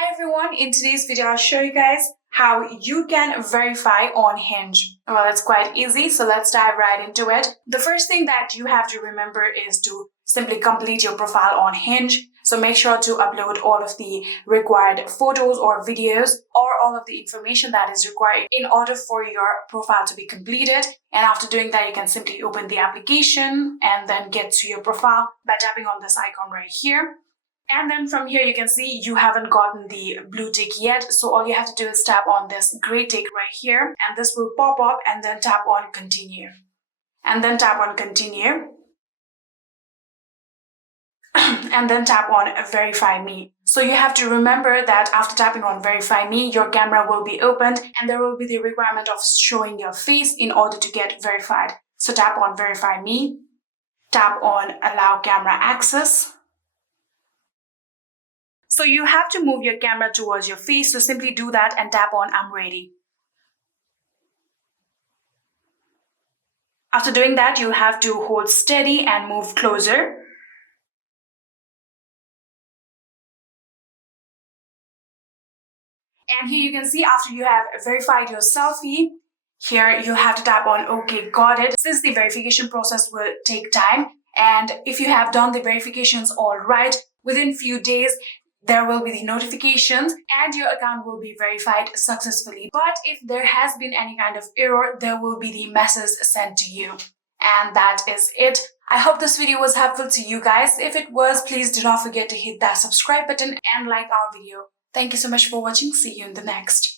Hi everyone, in today's video I'll show you guys how you can verify on Hinge. Well, it's quite easy, so let's dive right into it. The first thing that you have to remember is to simply complete your profile on Hinge. So make sure to upload all of the required photos or videos or all of the information that is required in order for your profile to be completed. And after doing that, you can simply open the application and then get to your profile by tapping on this icon right here. And then from here, you can see you haven't gotten the blue tick yet. So all you have to do is tap on this gray tick right here, and this will pop up, and then tap on continue. And then tap on continue. And then tap on verify me. So you have to remember that after tapping on verify me, your camera will be opened and there will be the requirement of showing your face in order to get verified. So tap on verify me, tap on allow camera access. So you have to move your camera towards your face, so simply do that and tap on I'm ready. After doing that, you have to hold steady and move closer. And here you can see after you have verified your selfie, here you have to tap on OK, got it. Since the verification process will take time, and if you have done the verifications all right, within few days, there will be the notifications and your account will be verified successfully. But if there has been any kind of error, there will be the message sent to you. And that is it. I hope this video was helpful to you guys. If it was, please do not forget to hit that subscribe button and like our video. Thank you so much for watching. See you in the next.